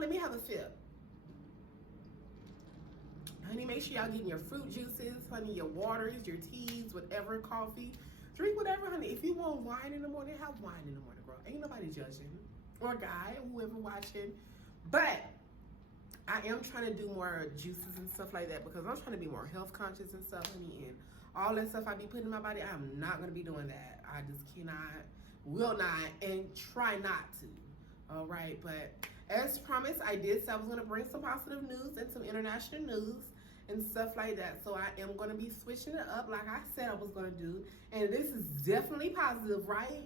let me have a sip. Honey, make sure y'all getting your fruit juices, honey, your waters, your teas, whatever, coffee. Drink whatever, honey. If you want wine in the morning, have wine in the morning, girl. Ain't nobody judging. Or guy, or whoever watching. But I am trying to do more juices and stuff like that because I'm trying to be more health conscious and stuff, honey. And all that stuff I be putting in my body, I'm not going to be doing that. I just cannot, will not, and try not to. All right. But as promised, I did say I was going to bring some positive news and some international news and stuff like that. So I am going to be switching it up like I said I was going to do. And this is definitely positive, right?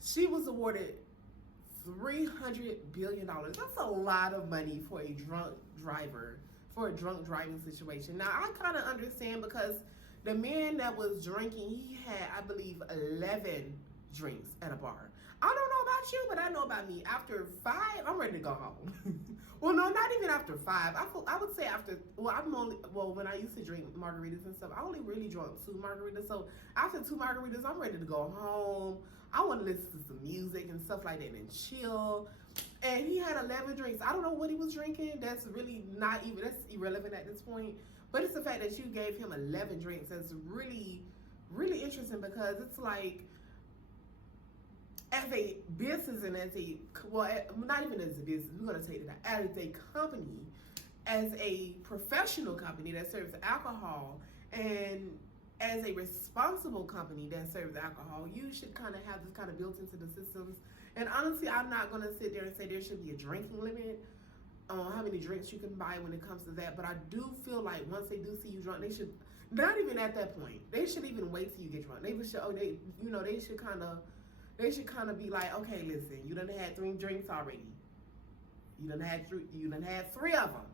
She was awarded $300 billion. That's a lot of money for a drunk driver, for a drunk driving situation. Now, I kind of understand because the man that was drinking, he had, I believe, 11 drinks at a bar. I don't know about you, but I know about me. After 5, I'm ready to go home. Well, no, not even after 5. I would say after, when I used to drink margaritas and stuff, I only really drank 2 margaritas. So after 2 margaritas, I'm ready to go home. I want to listen to some music and stuff like that and chill. And he had 11 drinks. I don't know what he was drinking. That's really not even, that's irrelevant at this point. But it's the fact that you gave him 11 drinks that's really, really interesting because it's like, as a business and as a, well, not even as a business, we're going to take it out, as a company, as a professional company that serves alcohol, and as a responsible company that serves alcohol, you should kind of have this kind of built into the systems. And honestly, I'm not going to sit there and say there should be a drinking limit on how many drinks you can buy when it comes to that. But I do feel like once they do see you drunk, they should, not even at that point, they should even wait till you get drunk. They should, they should kind of be like, okay, listen, you done had 3 drinks already. You done had 3 of them.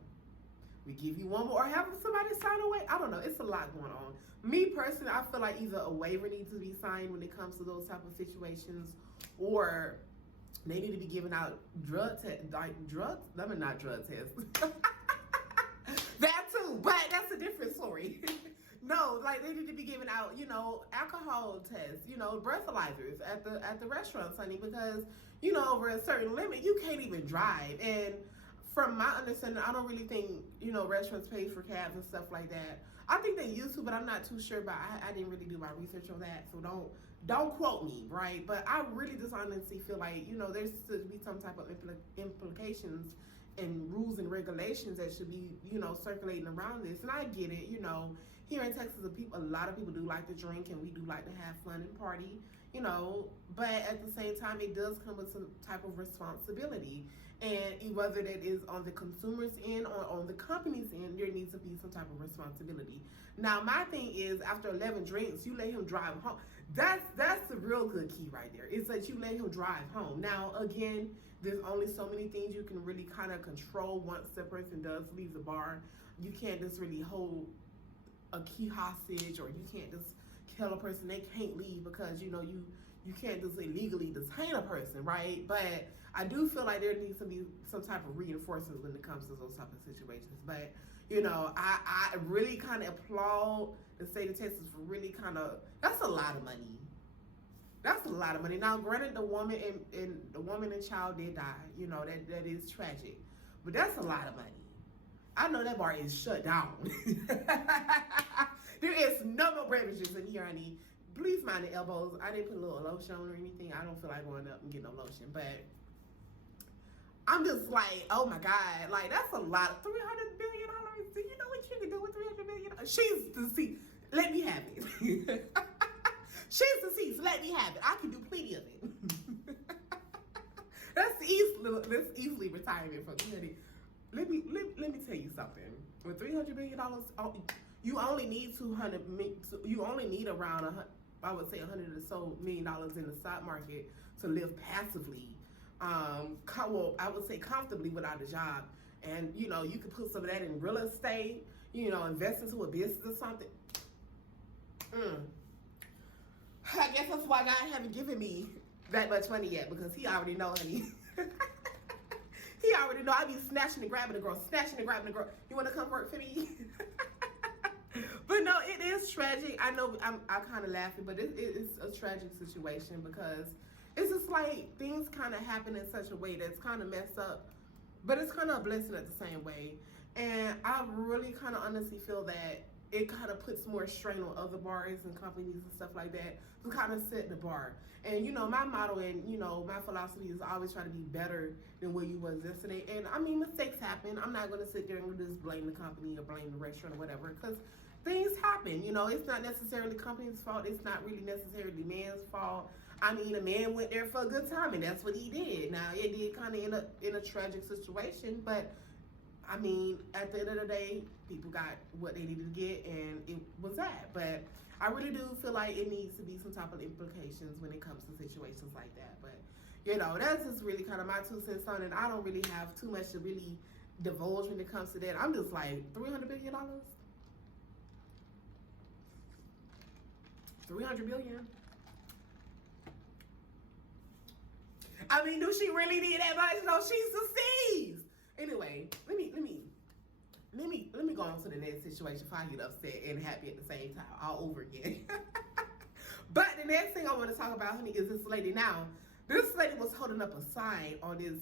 We give you 1 more, or have somebody sign away. I don't know. It's a lot going on. Me personally, I feel like either a waiver needs to be signed when it comes to those type of situations, or they need to be giving out drug tests. Not drug tests. That too, but that's a different story. No, like they need to be giving out, alcohol tests, breathalyzers at the restaurants, honey, because, over a certain limit, you can't even drive. And from my understanding, I don't really think, restaurants pay for cabs and stuff like that. I think they used to, but I'm not too sure. But I didn't really do my research on that, so don't quote me, right? But I really just honestly feel like, there should be some type of implications and rules and regulations that should be, circulating around this. And I get it, here in Texas, a lot of people do like to drink, and we do like to have fun and party, but at the same time, it does come with some type of responsibility. And whether that is on the consumer's end or on the company's end, there needs to be some type of responsibility. Now, my thing is, after 11 drinks, you let him drive home. That's the real good key right there, is that you let him drive home. Now, again, there's only so many things you can really kind of control once the person does leave the bar. You can't just really hold a key hostage, or you can't just tell a person they can't leave because, you can't just illegally detain a person, right? But I do feel like there needs to be some type of reinforcement when it comes to those type of situations. But, I really kind of applaud the state of Texas for really that's a lot of money. That's a lot of money. Now, granted, the woman and child did die. That is tragic. But that's a lot of money. I know that bar is shut down. There is no more beverages in here, honey. Please mind the elbows. I didn't put a little lotion on or anything. I don't feel like going up and getting no lotion. But I'm just like, oh my God. Like, that's a lot. $300 billion. Do you know what you can do with $300 billion? She's deceased. Let me have it. She's deceased. Let me have it. I can do plenty of it. That's easily retirement for me, honey. Let me tell you something. With $300 billion, you only need You only need around $100 or so million in the stock market to live passively. I would say comfortably without a job. And you could put some of that in real estate. Invest into a business or something. I guess that's why God haven't given me that much money yet, because He already know, honey. He already know I be snatching and grabbing the girl, You want to come work for me? But no, it is tragic. I know I'm kind of laughing, but it's a tragic situation because it's just like things kind of happen in such a way that's kind of messed up but it's kind of a blessing at the same way. And I really kind of honestly feel that it kind of puts more strain on other bars and companies and stuff like that to kind of set the bar. And you know, my motto and you know, my philosophy is always try to be better than where you was yesterday. And I mean, mistakes happen. I'm not going to sit there and just blame the company or blame the restaurant or whatever, because things happen. You know, it's not necessarily the company's fault. It's not really necessarily man's fault. I mean, a man went there for a good time, and that's what he did. Now, it did kind of end up in a tragic situation, but I mean, at the end of the day, people got what they needed to get, and it was that. But I really do feel like it needs to be some type of implications when it comes to situations like that. But, you know, that's just really kind of my 2 cents on it. I don't really have too much to really divulge when it comes to that. I'm just like, $300 billion? $300 billion? I mean, do she really need that much? No, she's deceased. Anyway, let me go on to the next situation before I get upset and happy at the same time, all over again. But the next thing I want to talk about, honey, is this lady. Now, this lady was holding up a sign on this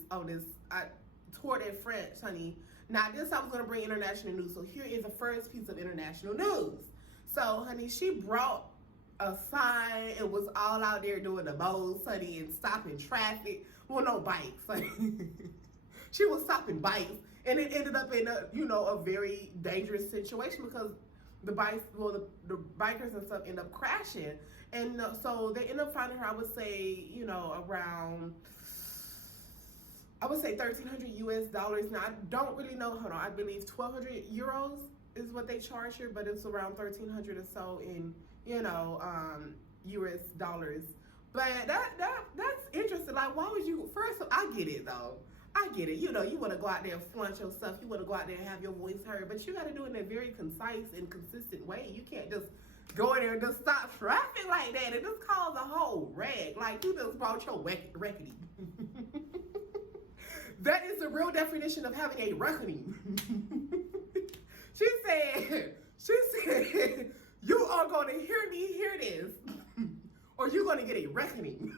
toward in French, honey. Now, this I was going to bring international news. So here is the first piece of international news. So, honey, she brought a sign. It was all out there doing the most, honey, and stopping traffic. Well, no bikes. She was stopping bikes, and it ended up in a very dangerous situation because the bikers and stuff end up crashing, and so they end up finding her. I would say, around, I would say $1,300 US. Now I don't really know. Hold on, I believe 1,200 euros is what they charge her, but it's around 1,300 or so in US dollars. But that's interesting. Like, why would you? First, I get it though. I get it. You want to go out there and flaunt your stuff. You want to go out there and have your voice heard. But you got to do it in a very concise and consistent way. You can't just go in there and just stop traffic like that and just cause a whole wreck. Like, you just brought your wreckety. That is the real definition of having a reckoning. She said, you are going to hear me hear this, or you're going to get a reckoning.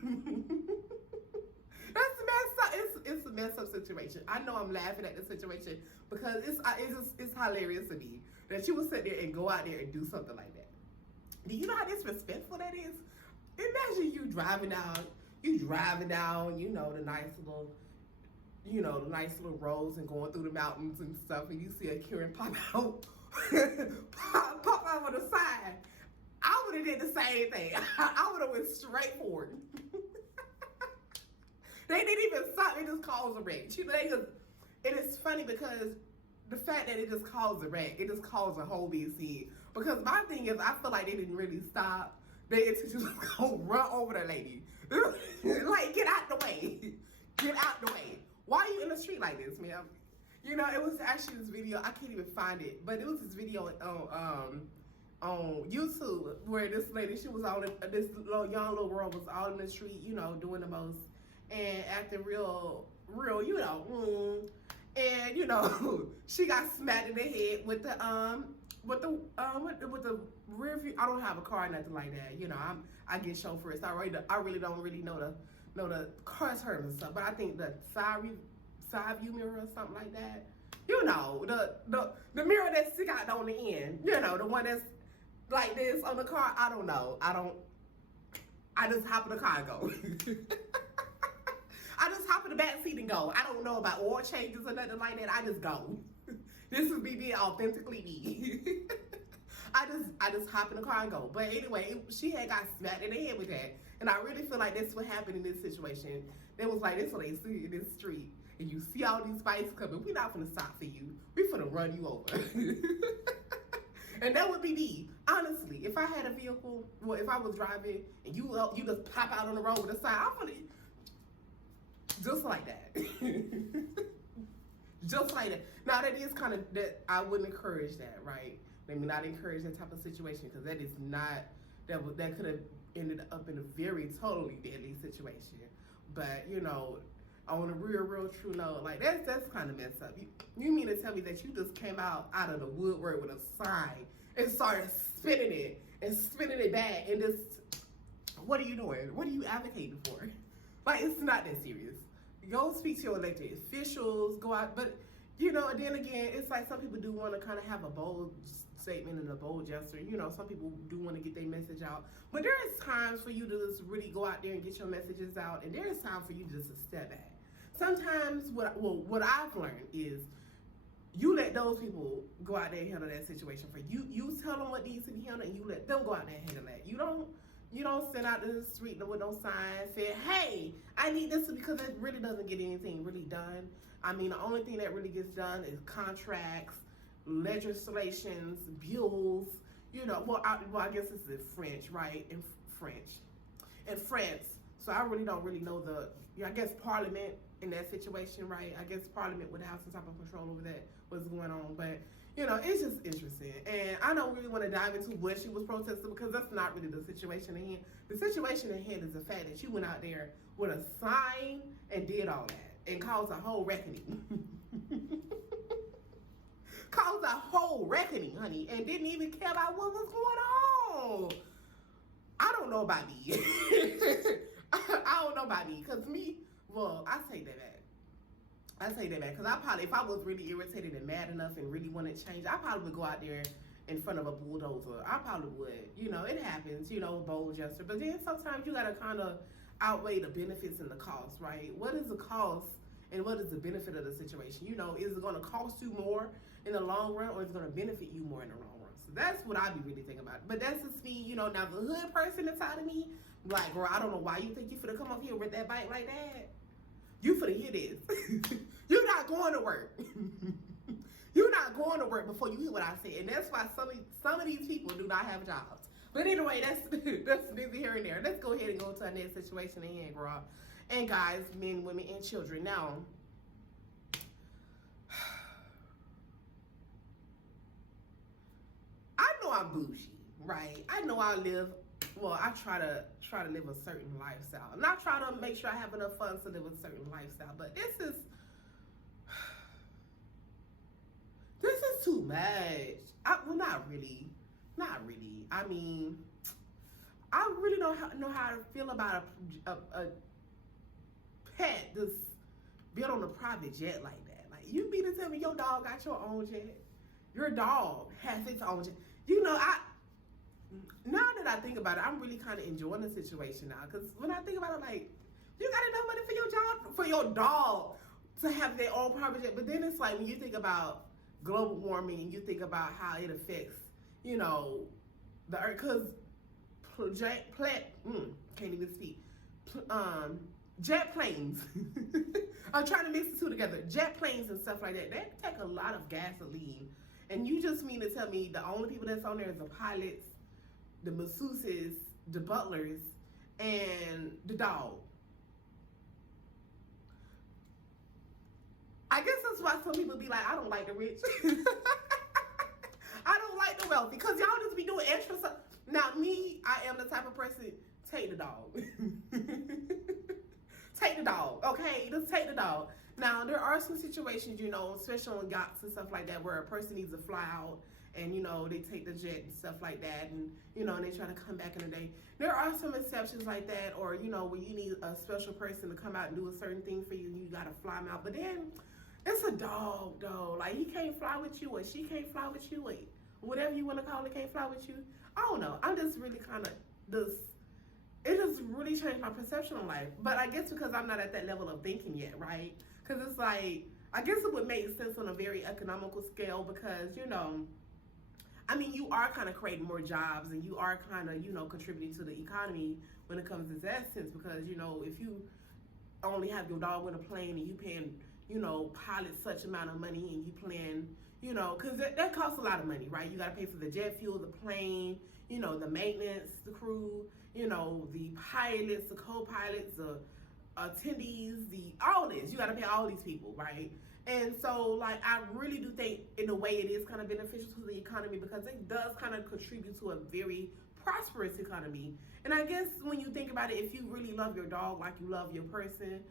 That's messed up. It's a messed up situation. I know I'm laughing at the situation because it's hilarious to me that you would sit there and go out there and do something like that. Do you know how disrespectful that is? Imagine you driving down, the nice little roads and going through the mountains and stuff, and you see a Karen pop out, pop out on the side. I would have did the same thing. I would have went straight forward. They didn't even stop. It just caused a wreck. It is funny because the fact that it just caused a wreck, it just caused a whole big scene. Because my thing is, I feel like they didn't really stop. They just go run over the lady. Like, get out the way. Get out the way. Why are you in the street like this, ma'am? It was actually this video. I can't even find it, but it was this video on YouTube where this lady, she was all this young little girl was all in the street, doing the most. And acting real, and she got smacked in the head with the rear view. I don't have a car or nothing like that. I get chauffeurs. I really don't know the car terms and stuff. But I think the side view mirror or something like that. The mirror that stick out on the end. The one that's like this on the car. I don't know. I just hop in the car and go. I just hop in the back seat and go. I don't know about oil changes or nothing like that. I just go. This is me being authentically me. I just hop in the car and go. But anyway, she had got smacked in the head with that. And I really feel like that's what happened in this situation. It was like, this what they see in this street. And you see all these bikes coming. We're not finna stop for you. We're finna run you over. And that would be me. Honestly, if I had a vehicle, well, if I was driving and you just pop out on the road with a sign, I'm gonna... Just like that. Just like that. Now, that is kind of, that I wouldn't encourage that, right? Let me not encourage that type of situation, because that is not, that could have ended up in a very totally deadly situation. But, on a real true note, like, that's kind of messed up. You mean to tell me that you just came out of the woodwork with a sign and started spinning it back, and just, what are you doing? What are you advocating for? Like, it's not that serious. Go speak to your elected officials. Go out, but you know. And then again, it's like some people do want to kind of have a bold statement and a bold gesture. You know, some people do want to get their message out, but there is times for you to just really go out there and get your messages out, and there is time for you just to step back. Sometimes, what I've learned is you let those people go out there and handle that situation for you. You tell them what needs to be handled, and you let them go out there and handle that. You don't send out to the street with no sign saying, "Hey, I need this," because it really doesn't get anything really done. I mean, the only thing that really gets done is contracts, legislations, bills. You know, I guess this is French, right? In France. So I really don't really know I guess Parliament in that situation, right? I guess Parliament would have some type of control over that, what's going on. But, you know, it's just interesting. And I don't really want to dive into what she was protesting because that's not really the situation at hand. The situation at hand is the fact that she went out there with a sign and did all that and caused a whole reckoning. Caused a whole reckoning, honey, and didn't even care about what was going on. I don't know about me. I don't know about me, because I say that back. Because I probably, if I was really irritated and mad enough and really wanted change, I probably would go out there in front of a bulldozer. I probably would. You know, it happens, you know, bold gesture. But then sometimes you got to kind of outweigh the benefits and the costs, right? What is the cost and what is the benefit of the situation? You know, is it going to cost you more in the long run, or is it going to benefit you more in the long run? So that's what I be really thinking about. But that's just me, you know. Now the hood person inside of me, like, girl, I don't know why you think you finna come up here with that bike like that. You finna hear this. You're not going to work. You're not going to work before you hear what I said. And that's why some of these people do not have jobs. But anyway, that's busy here and there. Let's go ahead and go to our next situation at hand, girl. And guys, men, women, and children. Now, I know I'm bougie, right? I know I try to live a certain lifestyle. And I try to make sure I have enough funds to live a certain lifestyle. But this is too much. Not really. I mean, I really don't know how to feel about a pet that's built on a private jet like that. Like, you mean to tell me your dog got your own jet? Your dog has its own jet. You know, now that I think about it, I'm really kind of enjoying the situation now. Because when I think about it, like, you got enough money for your dog to have their own private jet. But then it's like, when you think about global warming and you think about how it affects, you know, the earth, because can't even speak. Jet planes. I'm trying to mix the two together. Jet planes and stuff like that, they take a lot of gasoline. And you just mean to tell me the only people that's on there is the pilots, the masseuses, the butlers, and the dog. I guess that's why some people be like, I don't like the rich. I don't like the wealthy, because y'all just be doing extra stuff. Now, me, I am the type of person, take the dog. Take the dog, okay? Just take the dog. Now, there are some situations, you know, especially on yachts and stuff like that, where a person needs to fly out and, you know, they take the jet and stuff like that, and, you know, and they try to come back in a day. There are some exceptions like that, or, you know, where you need a special person to come out and do a certain thing for you, and you got to fly them out. But then, it's a dog, though. Like, he can't fly with you, or she can't fly with you, or whatever you want to call it, can't fly with you. I don't know. I'm just really kind of it has really changed my perception on life. But I guess because I'm not at that level of thinking yet, right? Because it's like, I guess it would make sense on a very economical scale, because, you know, I mean, you are kind of creating more jobs, and you are kind of, you know, contributing to the economy when it comes to that sense. Because, you know, if you only have your dog on a plane and you paying, you know, pilots such amount of money, and you plan, you know, because that costs a lot of money, right? You got to pay for the jet fuel, the plane, you know, the maintenance, the crew, you know, the pilots, the co-pilots, the attendees, all this. You got to pay all these people, right? And so, like, I really do think, in a way, it is kind of beneficial to the economy, because it does kind of contribute to a very prosperous economy. And I guess when you think about it, if you really love your dog like you love your person,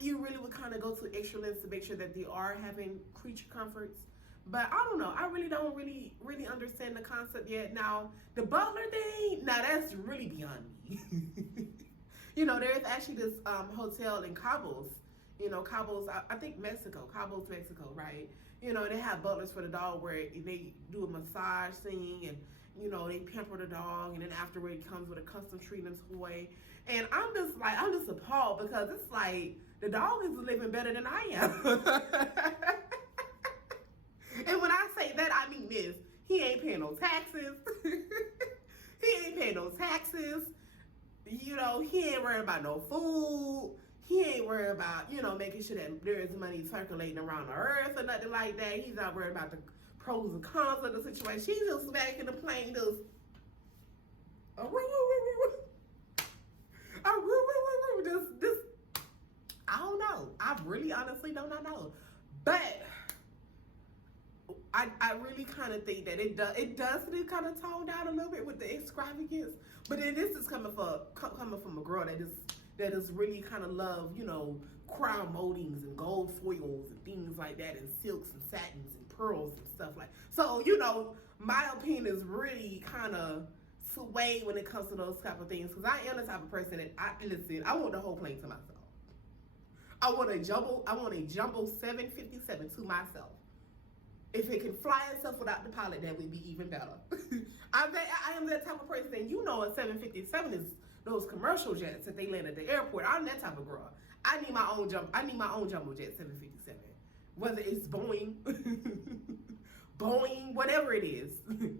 you really would kind of go to extra lengths to make sure that they are having creature comforts. But I don't know. I really don't really understand the concept yet. Now, the butler thing, now that's really beyond me. You know, there is actually this hotel in Cabos, You know, Cabo's, I think Mexico, Cabo's Mexico, right? You know, they have butlers for the dog where they do a massage thing and, you know, they pamper the dog, and then afterward it comes with a custom treatment toy. And I'm just appalled because it's like the dog is living better than I am. And when I say that, I mean this. He ain't paying no taxes. He ain't paying no taxes. You know, he ain't worried about no food. He ain't worried about, you know, making sure that there is money circulating around the earth or nothing like that. He's not worried about the pros and cons of the situation. He's just back in the plane, just this. I don't know. I really honestly don't know. But I really kind of think that it does kind of tone down a little bit with the extravagance. But then this is coming from a girl that is really kind of love, you know, crown moldings and gold foils and things like that, and silks and satins and pearls and stuff like. So, you know, my opinion is really kind of swayed when it comes to those type of things, because I am the type of person that I want the whole plane to myself. I want a jumbo 757 to myself. If it can fly itself without the pilot, that would be even better. I am that type of person, and you know, a 757 is those commercial jets that they land at the airport. I'm that type of girl. I need my own jumbo jet 757, whether it's Boeing, whatever it is.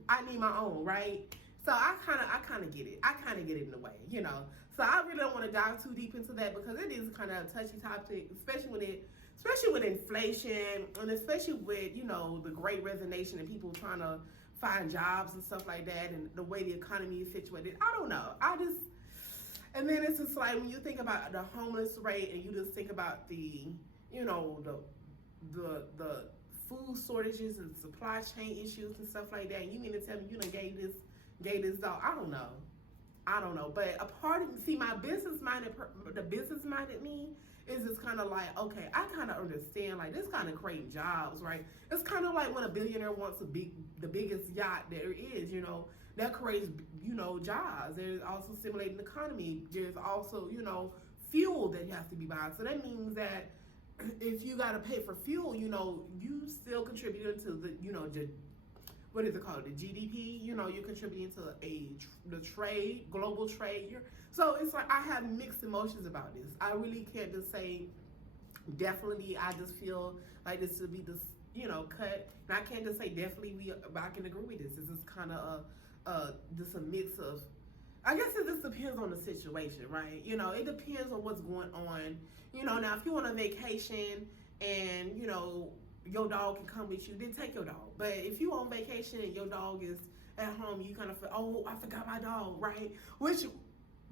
I need my own, right? So I kind of get it. I kind of get it in a way, you know. So I really don't want to dive too deep into that because it is kind of a touchy topic, especially with inflation, and especially with, you know, the great resignation and people trying to find jobs and stuff like that, and the way the economy is situated. I don't know. And then it's just like when you think about the homeless rate, and you just think about the, you know, the food shortages and supply chain issues and stuff like that. And you mean to tell me you done gave this dog? I don't know. But a part of the business minded me is just kind of like, okay, I kind of understand, like, this kind of creating jobs, right? It's kind of like when a billionaire wants the biggest yacht there is, you know, that creates, you know, jobs. There's also stimulating the economy. There's also, you know, fuel that you have to be buying. So that means that if you got to pay for fuel, you know, you still contributing to the, you know, what is it called? The GDP, you know, you're contributing to the trade, global trade. So it's like I have mixed emotions about this. I really can't just say definitely. I just feel like this should be this, you know, cut. And I can't just say definitely I can agree with this. This is kind of just a mix of, I guess it just depends on the situation, right? You know, it depends on what's going on. You know, now if you want a vacation and, you know, your dog can come with you, then take your dog. But if you on vacation and your dog is at home, you kind of feel, oh, I forgot my dog, right? Which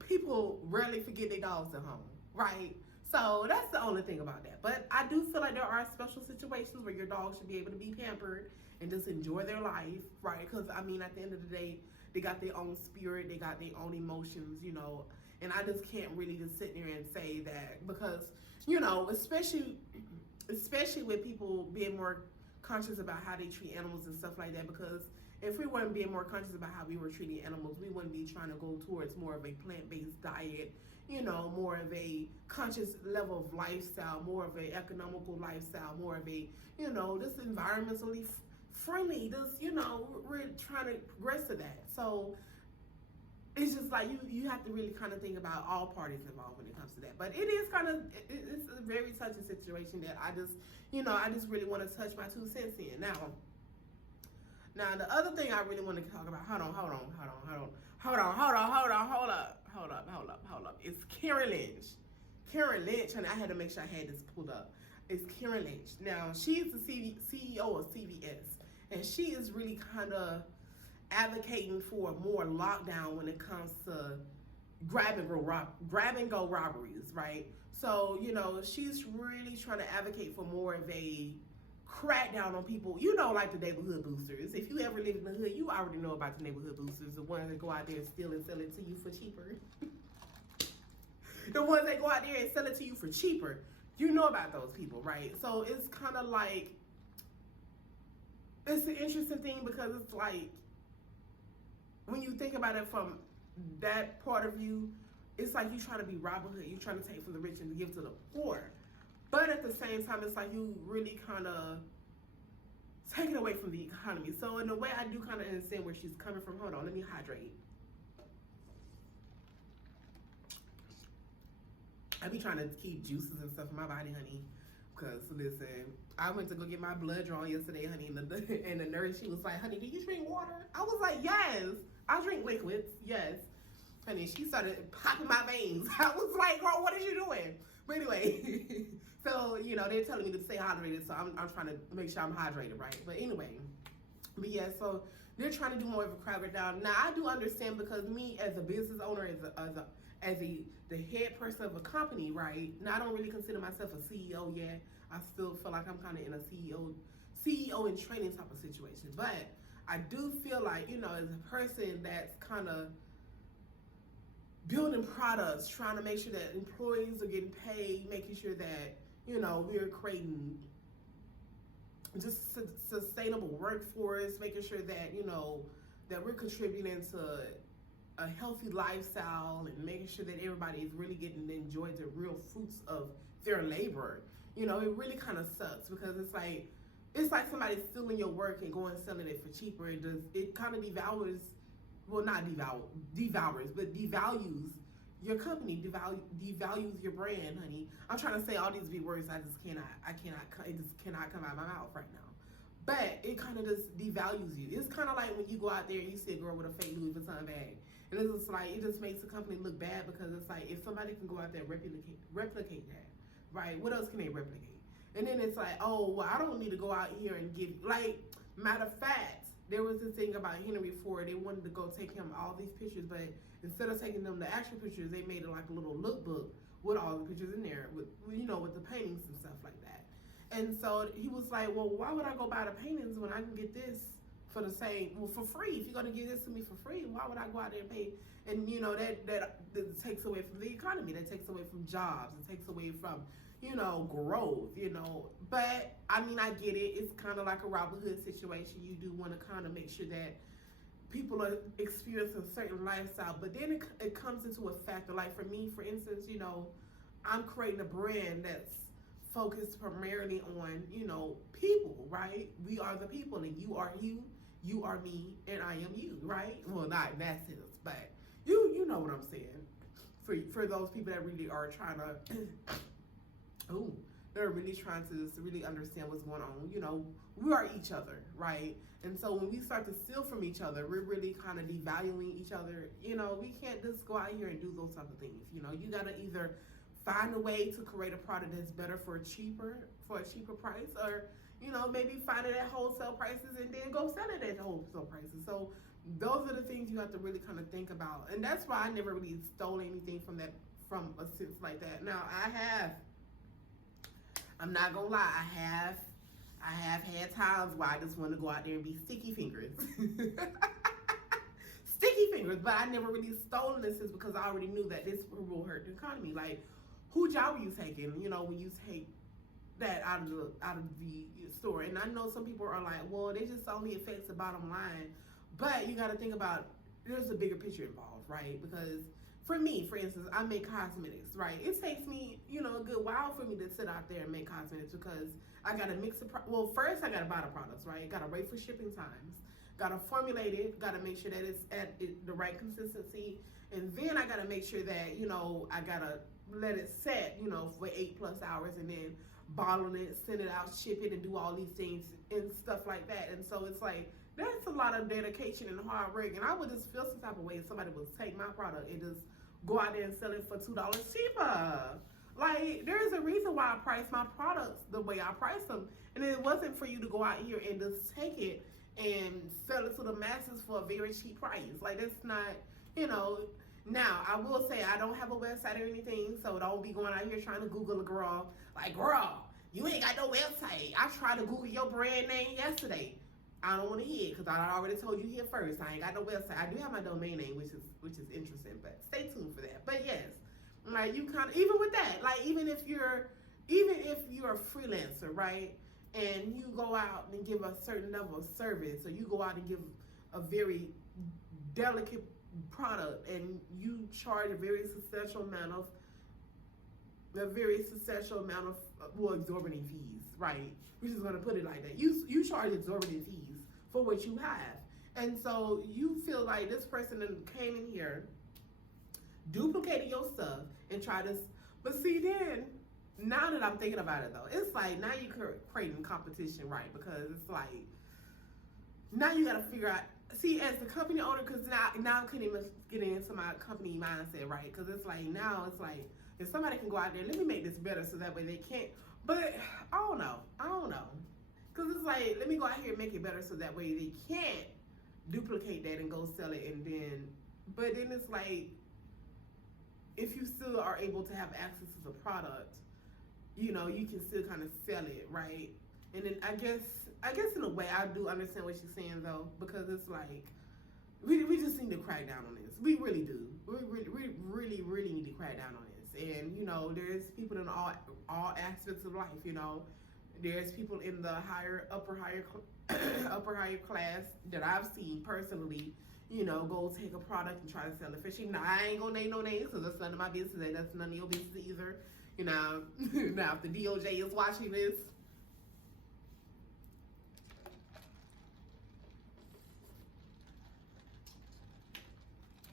people rarely forget their dogs at home, right? So that's the only thing about that. But I do feel like there are special situations where your dog should be able to be pampered and just enjoy their life, right? Because, I mean, at the end of the day, they got their own spirit, they got their own emotions, you know, and I just can't really just sit there and say that because, you know, especially with people being more conscious about how they treat animals and stuff like that, because if we weren't being more conscious about how we were treating animals, we wouldn't be trying to go towards more of a plant-based diet, you know, more of a conscious level of lifestyle, more of a economical lifestyle, more of a, you know, just environmentally friendly, just, you know, we're trying to progress to that. So it's just like you have to really kind of think about all parties involved when it comes to that. But it is kind of, it's a very touching situation that I just really want to touch my 2 cents in. Now the other thing I really want to talk about, hold up. It's Karen Lynch, and I had to make sure I had this pulled up. It's Karen Lynch. Now she's the CEO of CVS, and she is really kind of advocating for more lockdown when it comes to grab and go robberies, right? So, you know, she's really trying to advocate for more of a crackdown on people, you know, like the neighborhood boosters. If you ever live in the hood, you already know about the neighborhood boosters, the ones that go out there and steal and sell it to you for cheaper. The ones that go out there and sell it to you for cheaper. You know about those people, right? So it's kind of like, it's an interesting thing because it's like, when you think about it from that part of view, it's like you trying to be Robin Hood. You're trying to take from the rich and give to the poor. But at the same time, it's like you really kind of take it away from the economy. So in a way, I do kind of understand where she's coming from. Hold on, let me hydrate. I be trying to keep juices and stuff in my body, honey. Because, listen, I went to go get my blood drawn yesterday, honey, and the nurse, she was like, honey, do you drink water? I was like, yes. I drink liquids, yes. Honey, she started popping my veins. I was like, girl, what are you doing? But anyway, so, you know, they're telling me to stay hydrated, so I'm trying to make sure I'm hydrated, right? But anyway, but yeah, so they're trying to do more of a crowd down. Now, I do understand, because me as a business owner, as the head person of a company, right? Now, I don't really consider myself a CEO yet. I still feel like I'm kind of in a CEO in training type of situation. But I do feel like, you know, as a person that's kind of building products, trying to make sure that employees are getting paid, making sure that, you know, we're creating just sustainable workforce, making sure that, you know, that we're contributing to a healthy lifestyle and making sure that everybody is really getting to enjoy the real fruits of their labor. You know, it really kind of sucks, because it's like somebody stealing your work and going and selling it for cheaper. It kind of devalues, well, not devalues, but devalues your company, devalues your brand, honey. I'm trying to say all these big words, it just cannot come out of my mouth right now. But it kind of just devalues you. It's kind of like when you go out there and you see a girl with a fake Louis Vuitton bag. And it's just like, it just makes the company look bad, because it's like, if somebody can go out there and replicate that, right? What else can they replicate? And then it's like, oh, well, I don't need to go out here and give, like, matter of fact, there was this thing about Henry Ford. They wanted to go take him all these pictures, but instead of taking them the actual pictures, they made it like a little lookbook with all the pictures in there, with, you know, with the paintings and stuff like that. And so he was like, well, why would I go buy the paintings when I can get this for the same, well, for free? If you're going to give this to me for free, why would I go out there and pay? And, you know, that takes away from the economy. That takes away from jobs. It takes away from, you know, growth, you know. But, I mean, I get it. It's kind of like a Robin Hood situation. You do want to kind of make sure that people are experiencing a certain lifestyle. But then it comes into a factor. Like, for me, for instance, you know, I'm creating a brand that's focused primarily on, you know, people, right? We are the people, and you are you are me, and I am you, right? Well, not in that sense, but you know what I'm saying. For those people that really are trying to, they're really trying to just really understand what's going on. You know, we are each other, right? And so when we start to steal from each other, we're really kind of devaluing each other. You know, we can't just go out here and do those type of things. You know, you gotta either find a way to create a product that's better for a cheaper price, or, you know, maybe find it at wholesale prices and then go sell it at wholesale prices. So those are the things you have to really kind of think about. And that's why I never really stole anything from a sense like that. Now, I'm not gonna lie, I have had times where I just want to go out there and be sticky fingers. Sticky fingers, but I never really stolen this because I already knew that this will hurt the economy. Like, who job were you taking, you know, when you take that out of the store? And I know some people are like, well, they just only affects the bottom line. But you got to think about, there's a bigger picture involved, right? Because for me, for instance, I make cosmetics, right? It takes me, you know, a good while for me to sit out there and make cosmetics, because I got to mix it. Well, first I got to buy the products, right? Got to wait for shipping times. Got to formulate it. Got to make sure that it's at the right consistency. And then I got to make sure that, you know, I got to let it set, you know, for 8+ hours, and then bottle it, send it out, ship it, and do all these things and stuff like that. And so it's like, that's a lot of dedication and hard work. And I would just feel some type of way if somebody would take my product and just go out there and sell it for $2 cheaper. Like, there's a reason why I price my products the way I price them. And it wasn't for you to go out here and just take it and sell it to the masses for a very cheap price. Like, that's not, you know. Now, I will say I don't have a website or anything, so don't be going out here trying to Google a girl. Like, girl, you ain't got no website. I tried to Google your brand name yesterday. I don't want to hear it, because I already told you here first. I ain't got no website. I do have my domain name, which is interesting, but stay tuned for that. But yes, like, you kind of, even with that, like, even if you're a freelancer, right, and you go out and give a certain level of service, or you go out and give a very delicate product, and you charge a very substantial amount of a very substantial amount of exorbitant fees, right? We're just gonna put it like that. You charge exorbitant fees for what you have, and so you feel like this person came in here, duplicated your stuff, and tried to. But see, then now that I'm thinking about it, though, it's like now you're creating competition, right? Because it's like now you got to figure out. See, as the company owner, because now I'm getting into my company mindset, right? Because it's like now it's like if somebody can go out there, let me make this better so that way they can't. But I don't know. Because it's like, let me go out here and make it better so that way they can't duplicate that and go sell it. And then, but then it's like, if you still are able to have access to the product, you know, you can still kind of sell it, right? And then I guess in a way I do understand what she's saying though, because it's like, we just need to crack down on this. We really do. We really need to crack down on this. And you know, there's people in all aspects of life. You know, there's people in the upper higher class that I've seen personally. You know, go take a product and try to sell it for cheap. Now I ain't gonna name no names because that's none of my business, and that's none of your business either. You know, now if the DOJ is watching this.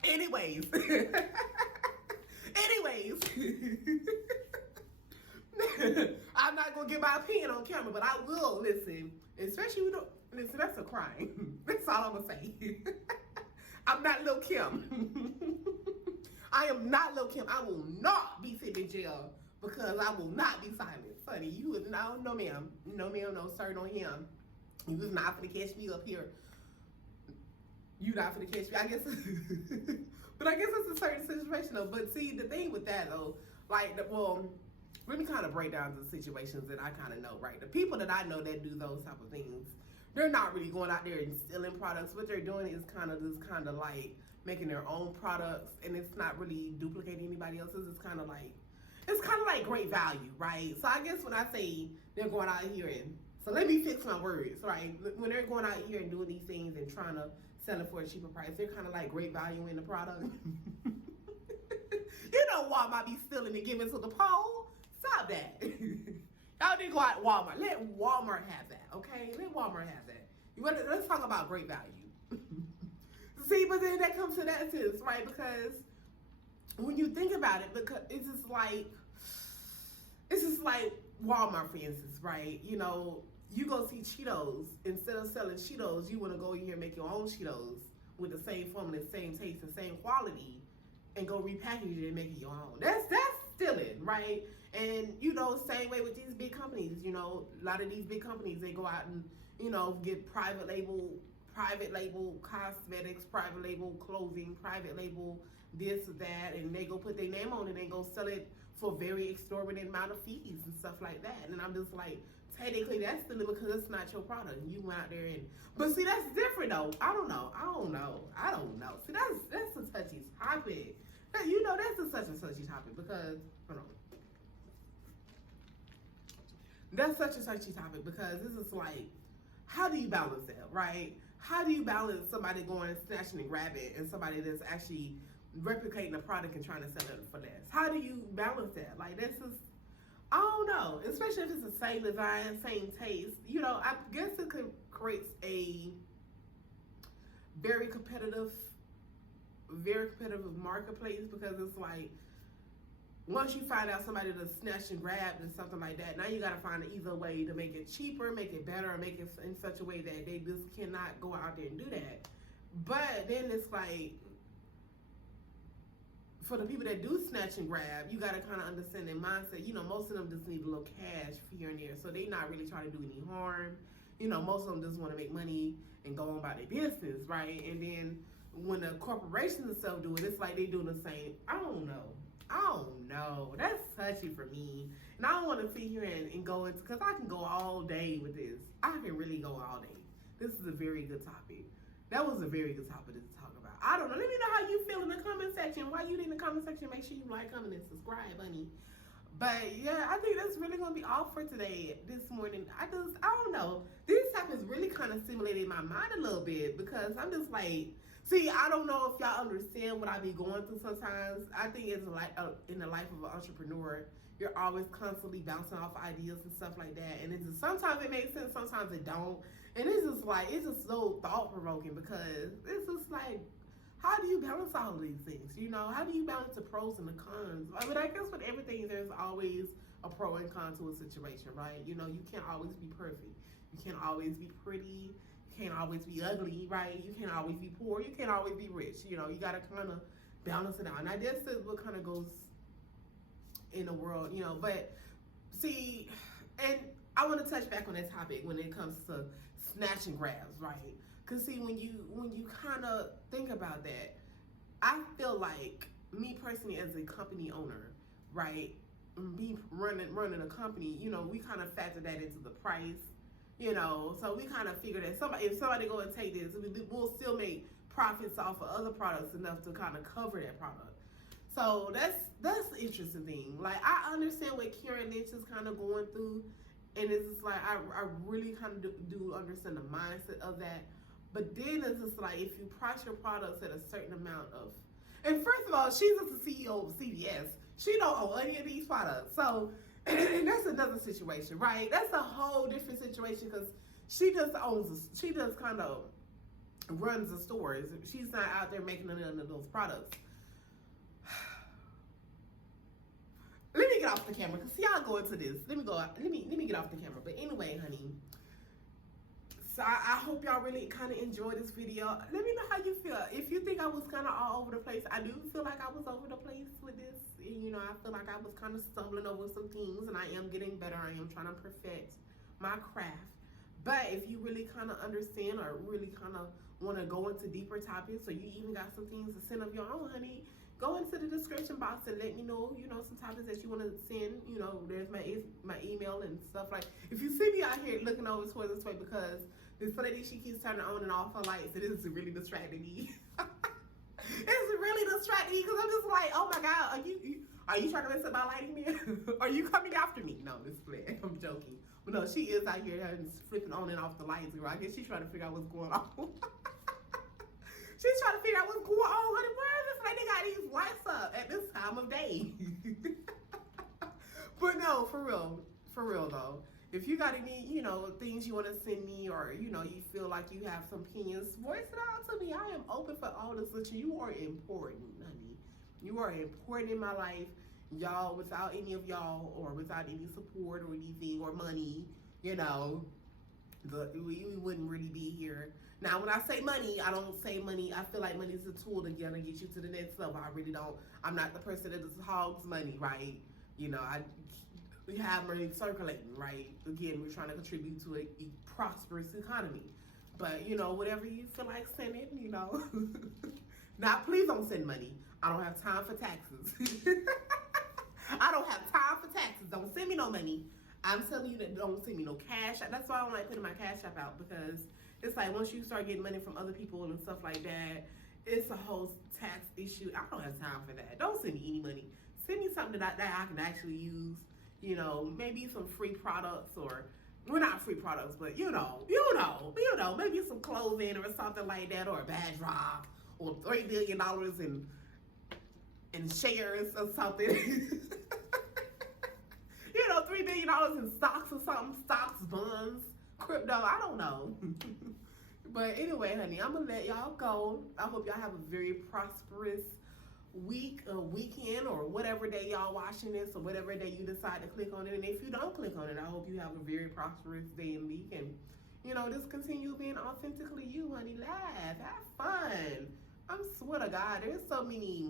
Anyways, I'm not gonna give my opinion on camera, but I will listen. Especially we don't listen. That's a crime. That's all I'm gonna say. I'm not Lil' Kim. I am not Lil' Kim. I will not be sitting in jail because I will not be silent. Honey, you would no ma'am, no sir, no him. You was not gonna catch me up here. You not gonna catch me, I guess. But I guess it's a certain situation though. But see, the thing with that though, like, let me kind of break down the situations that I kind of know, right? The people that I know that do those type of things, they're not really going out there and stealing products. What they're doing is kind of like making their own products, and it's not really duplicating anybody else's. It's kind of like great value, right? So I guess when I say they're going out here and, so let me fix my words, right? When they're going out here and doing these things and trying to sell it for a cheaper price, they're kind of like great value in the product. You know Walmart be stealing and giving to the poor. Stop that. Y'all didn't go out to Walmart. Let Walmart have that, okay? Let Walmart have that. Let's talk about great value. See, but then that comes to that sense, right? Because when you think about it, because it's just like Walmart, for instance, right? You know, you go see Cheetos. Instead of selling Cheetos, you want to go in here and make your own Cheetos with the same formula, same taste, and same quality, and go repackage it and make it your own. That's stealing, right? And you know, same way with these big companies. You know, a lot of these big companies, they go out and, you know, get private label cosmetics, private label clothing, private label this or that, and they go put their name on it and go sell it for very exorbitant amount of fees and stuff like that. And I'm just like, technically that's stealing because it's not your product. You went out there and, but see, that's different though. I don't know. See, that's a touchy topic. You know, such a touchy topic because, hold on. That's such a touchy topic because this is like, how do you balance that, right? How do you balance somebody going snatching and grabbing and somebody that's actually replicating a product and trying to sell it for less? How do you balance that? Like, this is, I don't know, especially if it's the same design, same taste. You know, I guess it could create a very competitive marketplace because it's like, once you find out somebody that snatched and grabbed and something like that, now you got to find either way to make it cheaper, make it better, or make it in such a way that they just cannot go out there and do that. But then it's like, for the people that do snatch and grab, you got to kind of understand their mindset. You know, most of them just need a little cash here and there, so they not really trying to do any harm. You know, most of them just want to make money and go on about their business, right? And then when the corporations and stuff do it, it's like they do the same. I don't know. That's touchy for me. And I don't want to sit here and go into, because I can go all day with this. I can really go all day. This is a very good topic. That was a very good topic to talk about. I don't know. Let me know how you feel in the comment section. While you in the comment section, make sure you like, comment, and subscribe, honey. But yeah, I think that's really going to be all for today, this morning. I don't know. This topic has really kind of stimulated my mind a little bit because I'm just like, see, I don't know if y'all understand what I be going through sometimes. I think it's like in the life of an entrepreneur, you're always constantly bouncing off ideas and stuff like that. And it's just, sometimes it makes sense, sometimes it don't. And it's just like, it's just so thought provoking, because it's just like, how do you balance all of these things? You know, how do you balance the pros and the cons? I mean, I guess with everything, there's always a pro and con to a situation, right? You know, you can't always be perfect. You can't always be pretty. You can't always be ugly, right? You can't always be poor. You can't always be rich. You know, you got to kind of balance it out. And I guess that's what kind of goes in the world, you know. But see, and I want to touch back on that topic when it comes to snatch and grabs, right? Because see, when you kind of think about that, I feel like me personally as a company owner, right? Me running a company, you know, we kind of factor that into the price, you know. So we kind of figure that if somebody go and take this, we'll still make profits off of other products enough to kind of cover that product. So that's the interesting thing. Like, I understand what Karen Lynch is kind of going through, and it's just like I really kind of do understand the mindset of that. But then it's just like, if you price your products at a certain amount of, and first of all, she's just the CEO of CVS. She don't own any of these products. So, and that's another situation, right? That's a whole different situation, because she just kind of runs the stores. She's not out there making none of those products. Let me get off the camera, because see, y'all go into this. Let me get off the camera. But anyway, honey, so I hope y'all really kind of enjoy this video. Let me know how you feel. If you think I was kind of all over the place, I do feel like I was over the place with this. And, you know, I feel like I was kind of stumbling over some things, and I am getting better. I am trying to perfect my craft. But if you really kind of understand, or really kind of want to go into deeper topics, or you even got some things to send of your own, honey, go into the description box and let me know, you know, some topics that you want to send. You know, there's my email and stuff. Like, if you see me out here looking over towards this way, because this lady, she keeps turning on and off her lights, and it's really distracting me. It's really distracting me, because I'm just like, oh my God, are you trying to mess up my lighting, man? Are you coming after me? No, this is playing. I'm joking. But no, she is out here flipping on and off the lights, girl. I guess she's trying to figure out what's going on. She's trying to figure out what's going on. Honey, why is this lady got these lights up at this time of day? But no, for real though. If you got any, you know, things you want to send me, or, you know, you feel like you have some opinions, voice it out to me. I am open for all this. Listen, you are important, honey. You are important in my life. Y'all, without any of y'all, or without any support or anything, or money, you know, we wouldn't really be here. Now, when I say money, I don't say money. I feel like money is a tool to get you to the next level. I really don't. I'm not the person that just hogs money, right? You know, we have money circulating, right? Again, we're trying to contribute to a prosperous economy. But, you know, whatever you feel like sending, you know. Now, please don't send money. I don't have time for taxes. I don't have time for taxes. Don't send me no money. I'm telling you that, don't send me no cash. That's why I don't like putting my cash app out, because it's like, once you start getting money from other people and stuff like that, it's a whole tax issue. I don't have time for that. Don't send me any money. Send me something that I can actually use. You know, maybe some free products, or, well, not free products, but you know, maybe some clothing or something like that, or a bad drop, or $3 billion in shares or something. You know, $3 billion in stocks or something, stocks, bonds, crypto, I don't know. But anyway, honey, I'm gonna let y'all go. I hope y'all have a very prosperous week or weekend, or whatever day y'all watching this, or whatever day you decide to click on it. And if you don't click on it, I hope you have a very prosperous day and week, and, you know, just continue being authentically you, honey. Laugh, have fun. I swear to God, there's so many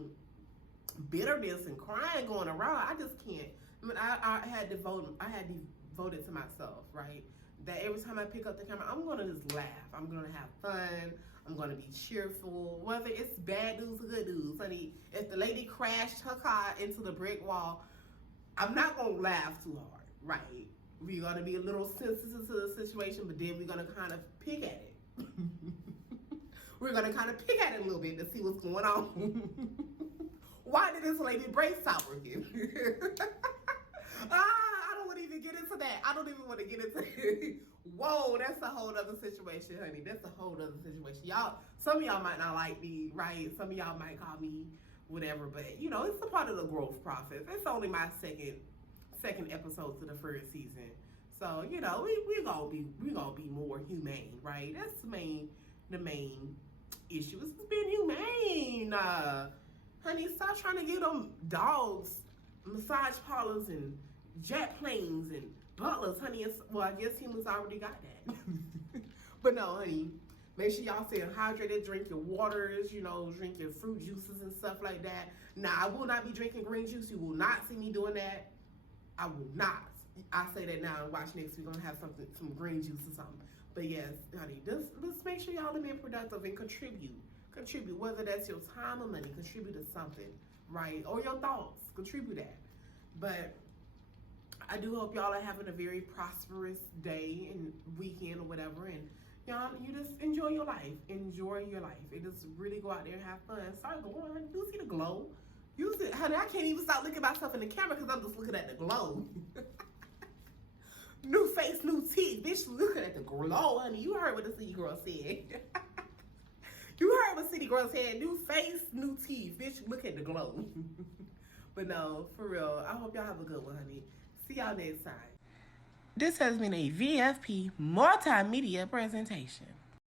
bitterness and crying going around. I just can't. I mean, I had devoted to myself, right? That every time I pick up the camera, I'm gonna just laugh. I'm gonna have fun. I'm gonna be cheerful. Whether it's bad news or good news, honey. If the lady crashed her car into the brick wall, I'm not gonna laugh too hard, right? We're gonna be a little sensitive to the situation, but then we're gonna kind of pick at it. We're gonna kind of pick at it a little bit to see what's going on. Why did this lady brakes stop working? I don't want to even get into that. I don't even want to get into it. Whoa, that's a whole other situation, honey. That's a whole other situation. Y'all, some of y'all might not like me, right? Some of y'all might call me whatever, but, you know, it's a part of the growth process. It's only my second second episode to the first season. So, you know, we gonna be more humane, right? That's the main issue is being humane. Honey, stop trying to get them dogs, massage parlors, and jet planes and butlers, honey. Well, I guess humans already got that. But no, honey, make sure y'all stay hydrated, drink your waters, you know, drink your fruit juices and stuff like that. Now, I will not be drinking green juice. You will not see me doing that. I will not. I say that now and watch next week. We're going to have some green juice or something. But yes, honey, just make sure y'all are being productive and contribute. Contribute, whether that's your time or money, contribute to something, right? Or your thoughts, contribute that. But I do hope y'all are having a very prosperous day and weekend or whatever. And y'all, you just enjoy your life. Enjoy your life. And just really go out there and have fun. Start glowing. You see the glow. Use it. Honey, I can't even stop looking at myself in the camera because I'm just looking at the glow. New face, new teeth. Bitch, looking at the glow, honey. You heard what the city girl said. You heard what city girl said. New face, new teeth. Bitch, look at the glow. But no, for real. I hope y'all have a good one, honey. See y'all next time. This has been a VFP multimedia presentation.